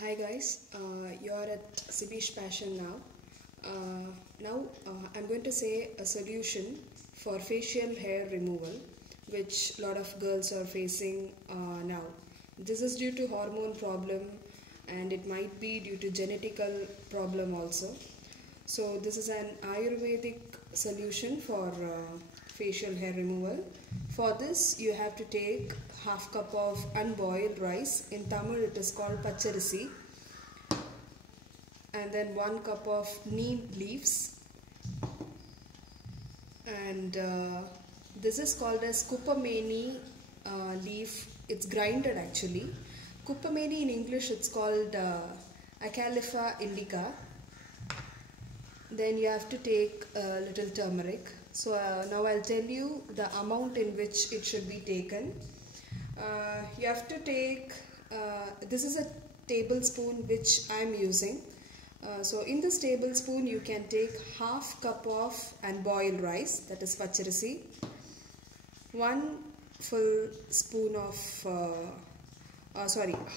Hi guys, you're at Sibish Passion now. I'm going to say a solution for facial hair removal, which a lot of girls are facing now. This is due to hormone problem, and it might be due to genetical problem also. So this is an Ayurvedic solution for facial hair removal. For this, you have to take half cup of unboiled rice. In Tamil, it is called pacharisi. And then 1 cup of neem leaves. And this is called as Kupameni leaf. It's grinded actually. Kupameni in English, it's called Acalypha indica. Then you have to take a little turmeric. So now I'll tell you the amount in which it should be taken. You have to take, this is a tablespoon which I'm using. So in this tablespoon you can take half cup of unboiled rice, that is pacharisi, 1 full spoon of,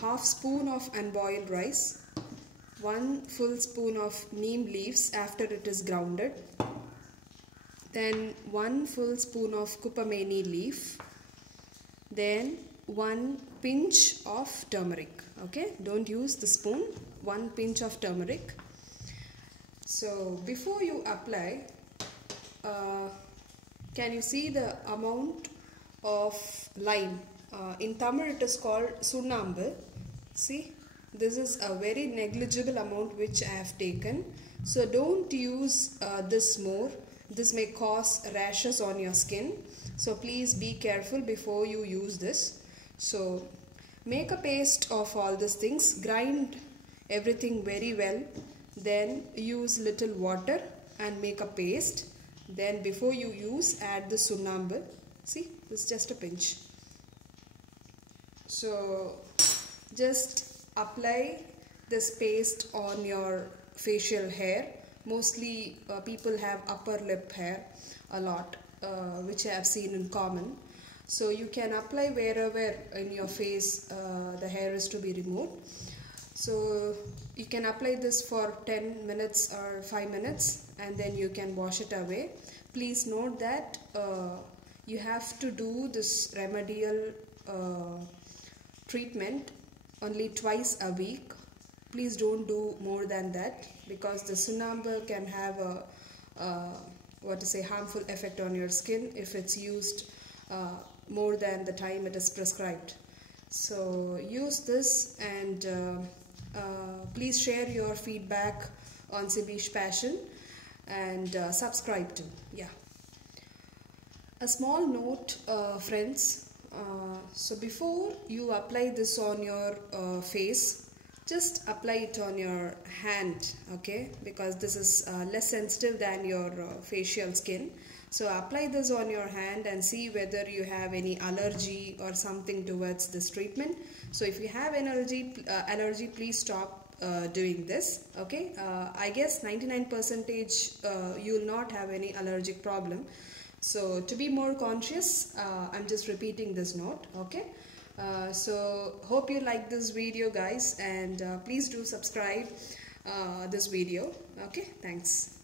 half spoon of unboiled rice, 1 full spoon of neem leaves after it is grounded, then 1 full spoon of kupameni leaf, then 1 pinch of turmeric. Okay, don't use the spoon, 1 pinch of turmeric. So before you apply, can you see the amount of lime? In Tamil it is called sunnambu. See, this is a very negligible amount which I have taken. So don't use this more. This may cause rashes on your skin. So please be careful before you use this. So make a paste of all these things. Grind everything very well. Then use little water and make a paste. Then before you use, add the sunnambu. See, this is just a pinch. So just apply this paste on your facial hair. Mostly people have upper lip hair a lot, which I have seen in common. So you can apply wherever in your face the hair is to be removed. So you can apply this for 10 minutes or 5 minutes and then you can wash it away. Please note that you have to do this remedial treatment only twice a week. Please don't do more than that, because the sunnambu can have a harmful effect on your skin if it's used more than the time it is prescribed. So use this, and please share your feedback on Sibish Passion and subscribe to. Yeah. A small note, friends. So before you apply this on your face, just apply it on your hand, okay, because this is less sensitive than your facial skin. So apply this on your hand and see whether you have any allergy or something towards this treatment. So if you have allergy, please stop doing this, okay. I guess 99% you will not have any allergic problem. So to be more conscious, I'm just repeating this note, okay. So hope you like this video guys, and please do subscribe this video. Okay, thanks.